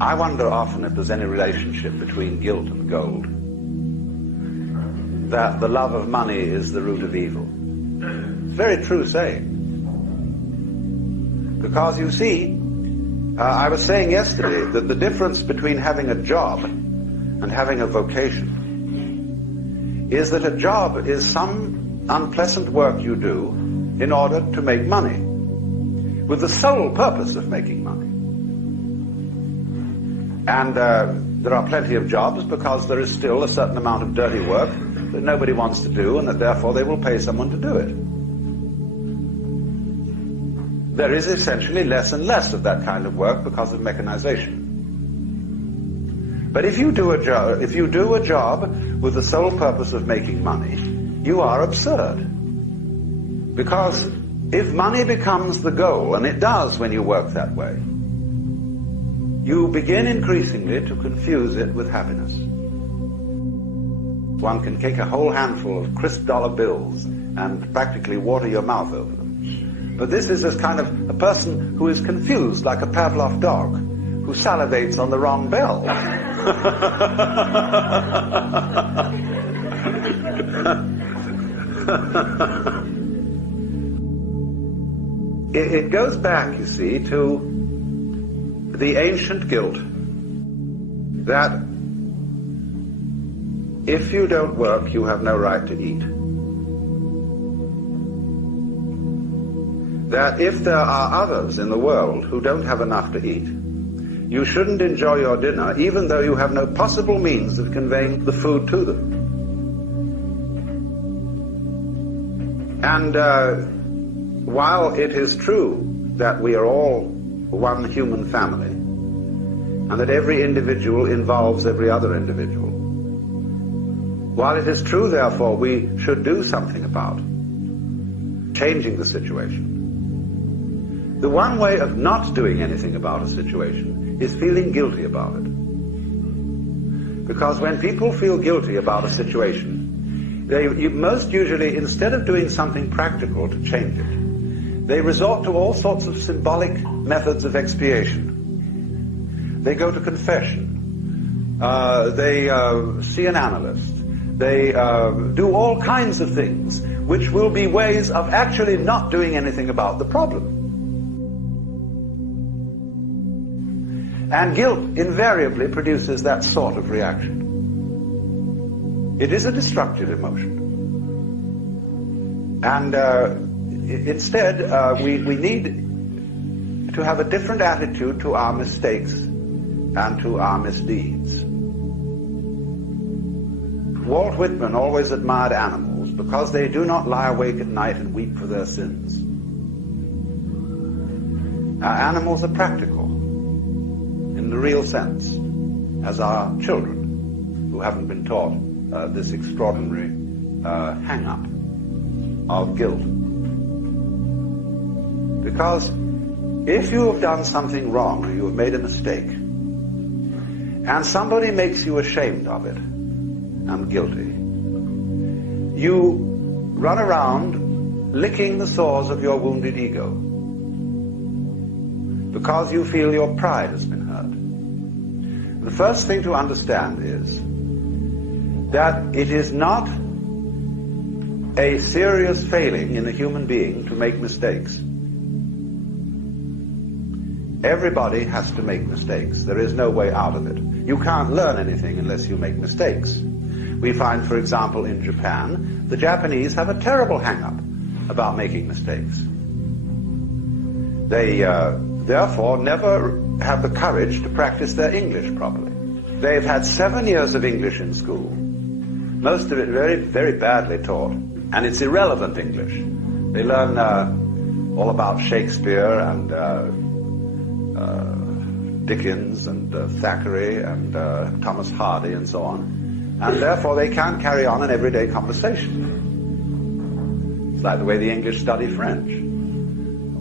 I wonder often if there's any relationship between guilt and gold. That the love of money is the root of evil. It's a very true saying. Because you see, I was saying yesterday that the difference between having a job and having a vocation is that a job is some unpleasant work you do in order to make money, with the sole purpose of making money. And there are plenty of jobs because there is still a certain amount of dirty work that nobody wants to do, and that therefore they will pay someone to do it. There is essentially less and less of that kind of work because of mechanization. But if you do a job with the sole purpose of making money, you are absurd. Because if money becomes the goal, and it does when you work that way, you begin increasingly to confuse it with happiness. One can take a whole handful of crisp dollar bills and practically water your mouth over them. But this is a kind of a person who is confused, like a Pavlov dog, who salivates on the wrong bell. It goes back, you see, to the ancient guilt that if you don't work, you have no right to eat. That if there are others in the world who don't have enough to eat, you shouldn't enjoy your dinner even though you have no possible means of conveying the food to them. And while it is true that we are all one human family, and that every individual involves every other individual, while it is true, therefore, we should do something about changing the situation, the one way of not doing anything about a situation is feeling guilty about it. Because when people feel guilty about a situation, they most usually, instead of doing something practical to change it, they resort to all sorts of symbolic methods of expiation. They go to confession. They see an analyst. They do all kinds of things which will be ways of actually not doing anything about the problem. And guilt invariably produces that sort of reaction. It is a destructive emotion. And instead, we need to have a different attitude to our mistakes and to our misdeeds. Walt Whitman always admired animals because they do not lie awake at night and weep for their sins. Animals are practical in the real sense, as are children who haven't been taught this extraordinary hang-up of guilt. Because if you have done something wrong, or you have made a mistake, and somebody makes you ashamed of it and guilty, you run around licking the sores of your wounded ego because you feel your pride has been hurt. The first thing to understand is that it is not a serious failing in a human being to make mistakes. Everybody has to make mistakes. There is no way out of it. You can't learn anything unless you make mistakes. We find, for example, in Japan, the Japanese have a terrible hang-up about making mistakes. They therefore never have the courage to practice their English properly. They've had 7 years of English in school, most of it very, very badly taught, and it's irrelevant English. They learn all about Shakespeare and Dickens and Thackeray and Thomas Hardy and so on, and therefore they can't carry on an everyday conversation. It's like the way the English study French,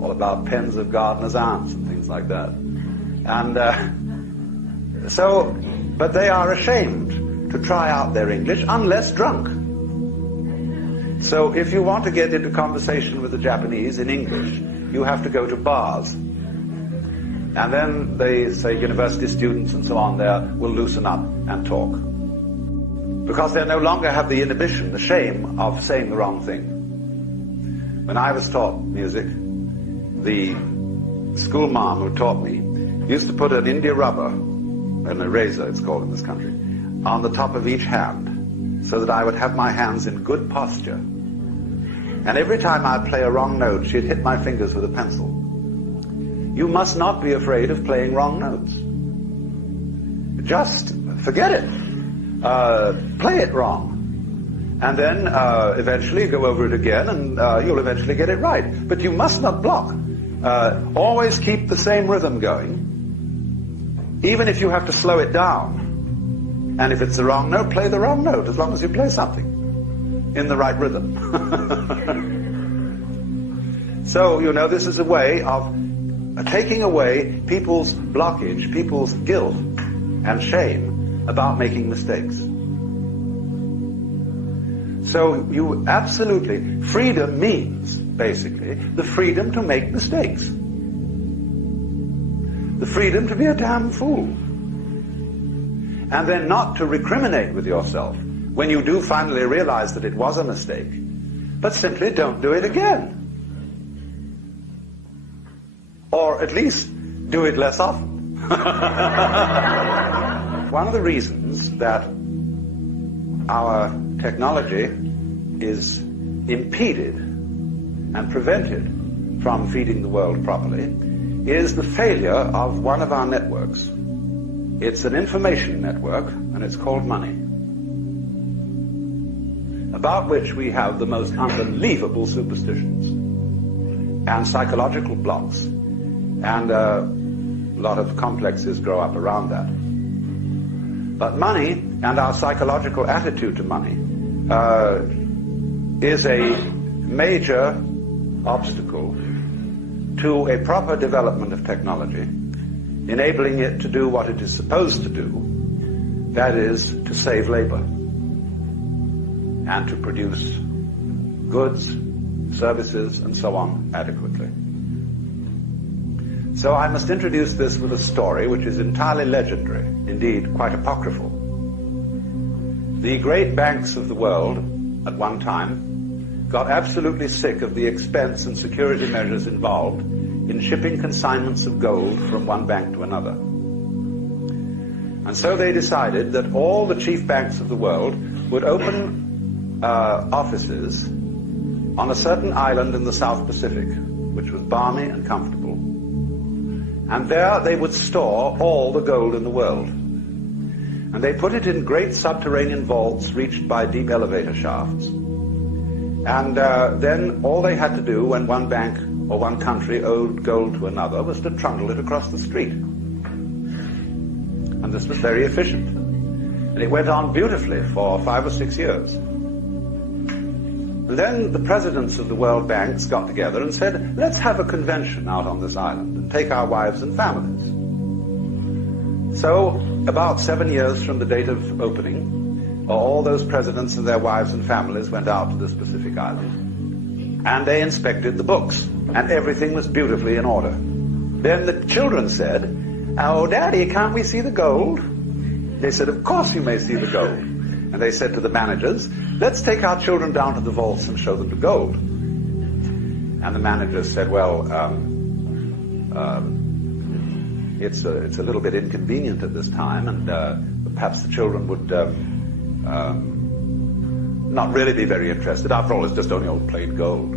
all about pens of gardeners' aunts and things like that. And but they are ashamed to try out their English unless drunk. So if you want to get into conversation with the Japanese in English, you have to go to bars. And then they say university students and so on there will loosen up and talk. Because they no longer have the inhibition, the shame of saying the wrong thing. When I was taught music, the school mom who taught me used to put an India rubber, an eraser it's called in this country, on the top of each hand, so that I would have my hands in good posture. And every time I'd play a wrong note, she'd hit my fingers with a pencil. You must not be afraid of playing wrong notes. Just forget it. Play it wrong. And then eventually go over it again, and you'll eventually get it right. But you must not block. Always keep the same rhythm going, even if you have to slow it down. And if it's the wrong note, play the wrong note, as long as you play something in the right rhythm. So, you know, this is a way of taking away people's blockage, people's guilt and shame about making mistakes. So you absolutely, freedom means, basically, the freedom to make mistakes. The freedom to be a damn fool. And then not to recriminate with yourself when you do finally realize that it was a mistake, but simply don't do it again. Or at least do it less often. One of the reasons that our technology is impeded and prevented from feeding the world properly is the failure of one of our networks. It's an information network, and it's called money, about which we have the most unbelievable superstitions and psychological blocks, and a lot of complexes grow up around that. But money and our psychological attitude to money is a major obstacle to a proper development of technology, enabling it to do what it is supposed to do, that is, to save labor and to produce goods, services, and so on adequately. So I must introduce this with a story which is entirely legendary, indeed quite apocryphal. The great banks of the world, at one time, got absolutely sick of the expense and security measures involved in shipping consignments of gold from one bank to another. And so they decided that all the chief banks of the world would open offices on a certain island in the South Pacific, which was balmy and comfortable. And there they would store all the gold in the world. And they put it in great subterranean vaults reached by deep elevator shafts. And then all they had to do when one bank or one country owed gold to another was to trundle it across the street. And this was very efficient. And it went on beautifully for 5 or 6 years. And then the presidents of the world banks got together and said, let's have a convention out on this island and take our wives and families. So, about 7 years from the date of opening, all those presidents and their wives and families went out to this Pacific island. And they inspected the books, and everything was beautifully in order. Then the children said, oh, Daddy, can't we see the gold? They said, of course you may see the gold. And they said to the managers, let's take our children down to the vaults and show them the gold. And the managers said, well, it's a little bit inconvenient at this time, and perhaps the children would not really be very interested. After all, it's just only old plain gold.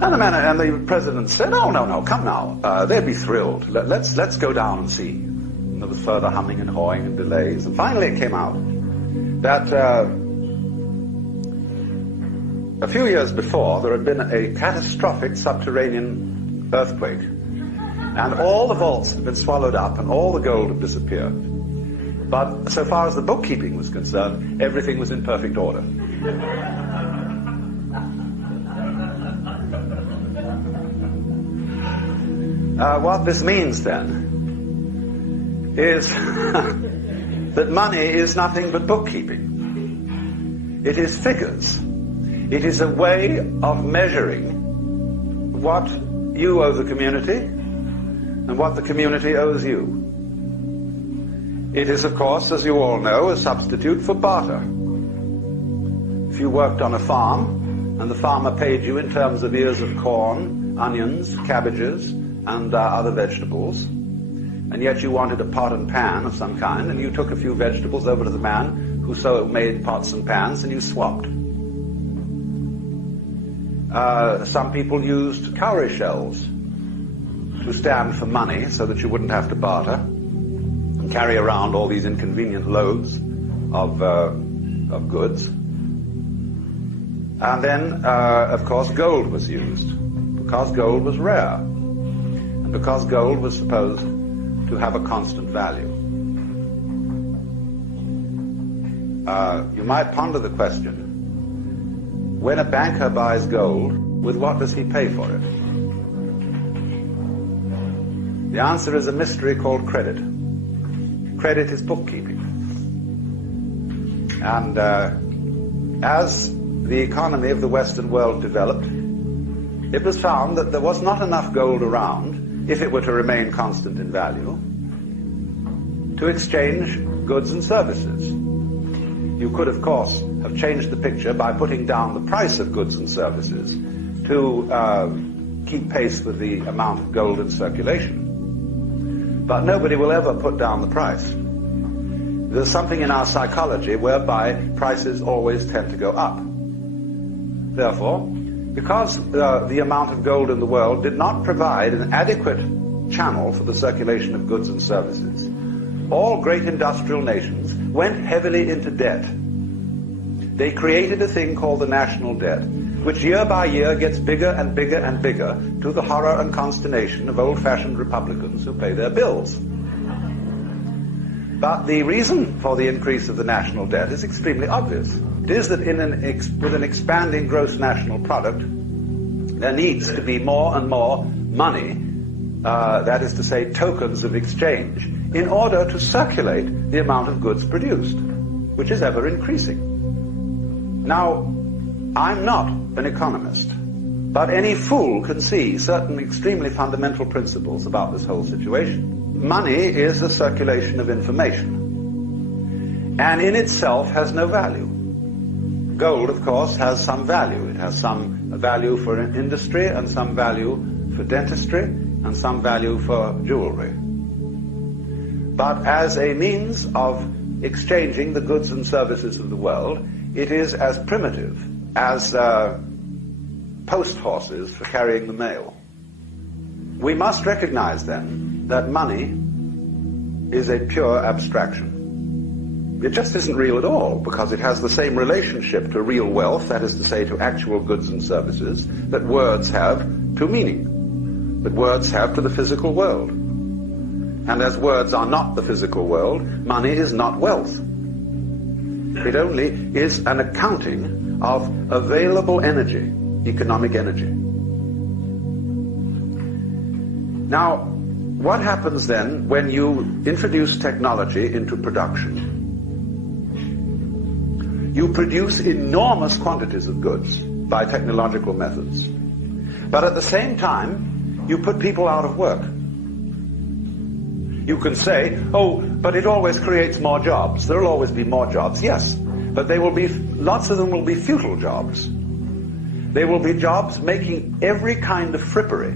And the president said, oh, no, come now. They'd be thrilled. Let's go down and see. And there was further humming and hawing and delays. And finally it came out that a few years before there had been a catastrophic subterranean earthquake. And all the vaults had been swallowed up and all the gold had disappeared. But so far as the bookkeeping was concerned, everything was in perfect order. What this means then is that money is nothing but bookkeeping. It is figures. It is a way of measuring what you owe the community, and what the community owes you. It is, of course, as you all know, a substitute for barter. If you worked on a farm and the farmer paid you in terms of ears of corn, onions, cabbages, and other vegetables, and yet you wanted a pot and pan of some kind, and you took a few vegetables over to the man who so made pots and pans, and you swapped. Some people used cowrie shells to stand for money so that you wouldn't have to barter and carry around all these inconvenient loads of goods. And then, of course, gold was used, because gold was rare, and because gold was supposed to have a constant value. You might ponder the question, when a banker buys gold, with what does he pay for it? The answer is a mystery called credit. Credit is bookkeeping. And as the economy of the Western world developed, it was found that there was not enough gold around, if it were to remain constant in value, to exchange goods and services. You could, of course, have changed the picture by putting down the price of goods and services to keep pace with the amount of gold in circulation. But nobody will ever put down the price. There's something in our psychology whereby prices always tend to go up. Therefore, because the amount of gold in the world did not provide an adequate channel for the circulation of goods and services, all great industrial nations went heavily into debt. They created a thing called the national debt, which year by year gets bigger and bigger and bigger, to the horror and consternation of old-fashioned Republicans who pay their bills. But the reason for the increase of the national debt is extremely obvious. It is that with an expanding gross national product, there needs to be more and more money, that is to say, tokens of exchange, in order to circulate the amount of goods produced, which is ever increasing. Now, I'm not an economist, but any fool can see certain extremely fundamental principles about this whole situation. Money is the circulation of information, and in itself has no value. Gold, of course, has some value. It has some value for industry, and some value for dentistry, and some value for jewelry. But as a means of exchanging the goods and services of the world, it is as primitive as post horses for carrying the mail. We must recognize then that money is a pure abstraction. It just isn't real at all, because it has the same relationship to real wealth, that is to say, to actual goods and services, that words have to meaning, that words have to the physical world. And as words are not the physical world, money is not wealth. It only is an accounting of available energy, economic energy. Now, what happens then when you introduce technology into production? You produce enormous quantities of goods by technological methods. But at the same time, you put people out of work. You can say, oh, but it always creates more jobs. There will always be more jobs. Yes, but they will be, lots of them will be futile jobs. They will be jobs making every kind of frippery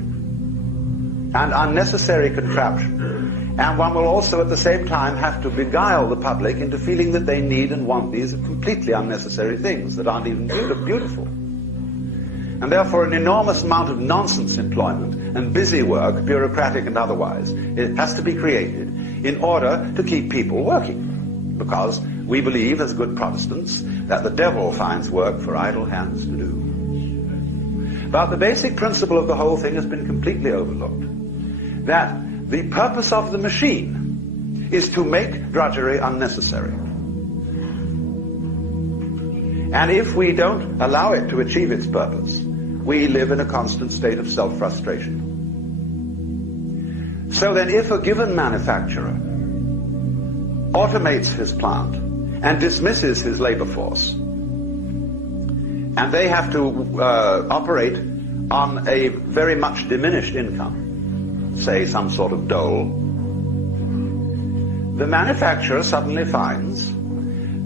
and unnecessary contraption. And one will also at the same time have to beguile the public into feeling that they need and want these completely unnecessary things that aren't even beautiful. And therefore an enormous amount of nonsense employment and busy work, bureaucratic and otherwise, it has to be created in order to keep people working. Because we believe as good Protestants that the devil finds work for idle hands to do. But the basic principle of the whole thing has been completely overlooked. That the purpose of the machine is to make drudgery unnecessary. And if we don't allow it to achieve its purpose, we live in a constant state of self-frustration. So then if a given manufacturer automates his plant and dismisses his labor force, and they have to operate on a very much diminished income, say, some sort of dole, the manufacturer suddenly finds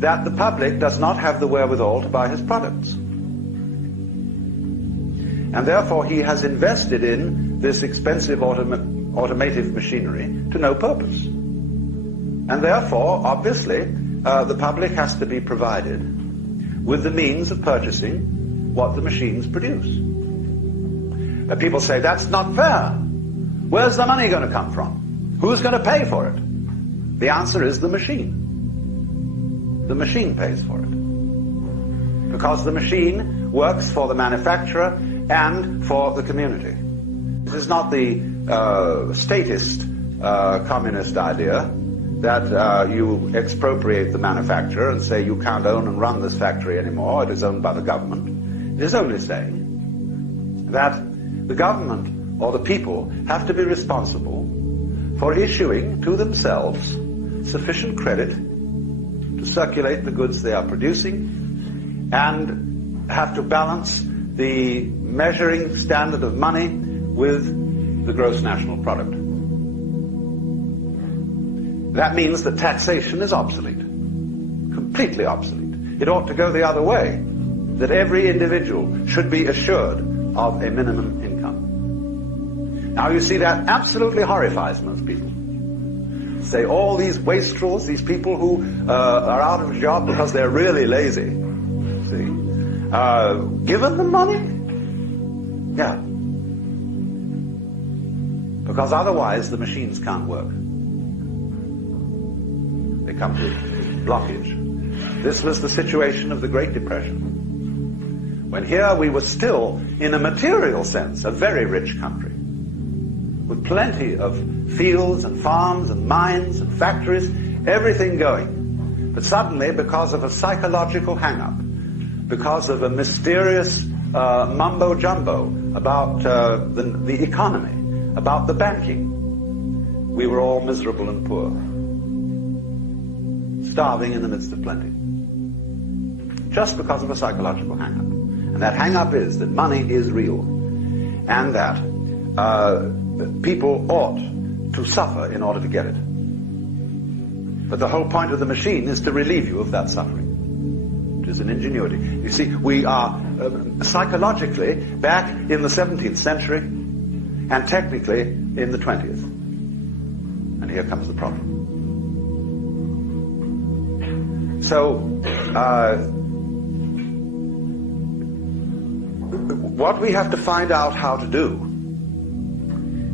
that the public does not have the wherewithal to buy his products. And therefore he has invested in this expensive automative machinery to no purpose. And therefore, obviously, the public has to be provided with the means of purchasing what the machines produce. People say, that's not fair. Where's the money going to come from? Who's going to pay for it? The answer is the machine. The machine pays for it. Because the machine works for the manufacturer and for the community. This is not the statist communist idea that you expropriate the manufacturer and say you can't own and run this factory anymore, it is owned by the government. It is only saying that the government or the people have to be responsible for issuing to themselves sufficient credit to circulate the goods they are producing, and have to balance the measuring standard of money with the gross national product. That means that taxation is obsolete, completely obsolete. It ought to go the other way, that every individual should be assured of a minimum income. Now you see, that absolutely horrifies most people. Say all these wastrels, these people who are out of a job because they're really lazy. See, given them money? Yeah. Because otherwise the machines can't work. They come to blockage. This was the situation of the Great Depression, when here we were still, in a material sense, a very rich country, with plenty of fields and farms and mines and factories, everything going. But suddenly, because of a psychological hang-up, because of a mysterious mumbo-jumbo about the economy, about the banking, we were all miserable and poor, starving in the midst of plenty, just because of a psychological hang-up. And that hang-up is that money is real, and that people ought to suffer in order to get it. But the whole point of the machine is to relieve you of that suffering. It is an ingenuity. You see, we are psychologically back in the 17th century and technically in the 20th. And here comes the problem. So, what we have to find out how to do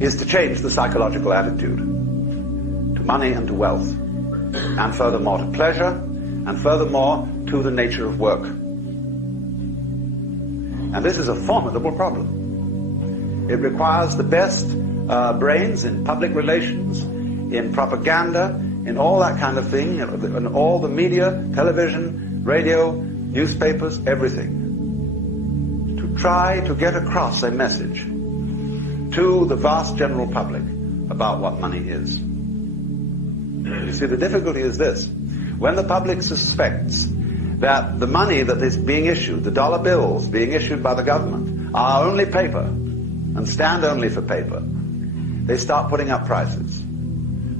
is to change the psychological attitude to money and to wealth, and furthermore to pleasure, and furthermore to the nature of work. And this is a formidable problem. It requires the best brains in public relations, in propaganda, in all that kind of thing, in all the media, television, radio, newspapers, everything, to try to get across a message to the vast general public about what money is. You see, the difficulty is this. When the public suspects that the money that is being issued, the dollar bills being issued by the government, are only paper and stand only for paper, they start putting up prices.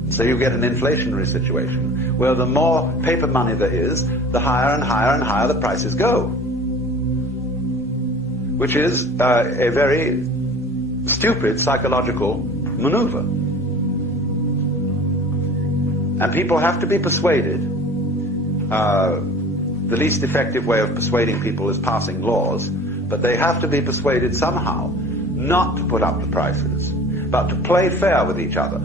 So you get an inflationary situation where the more paper money there is, the higher and higher and higher the prices go, which is a very stupid psychological maneuver. And people have to be persuaded. The least effective way of persuading people is passing laws, but they have to be persuaded somehow not to put up the prices, but to play fair with each other.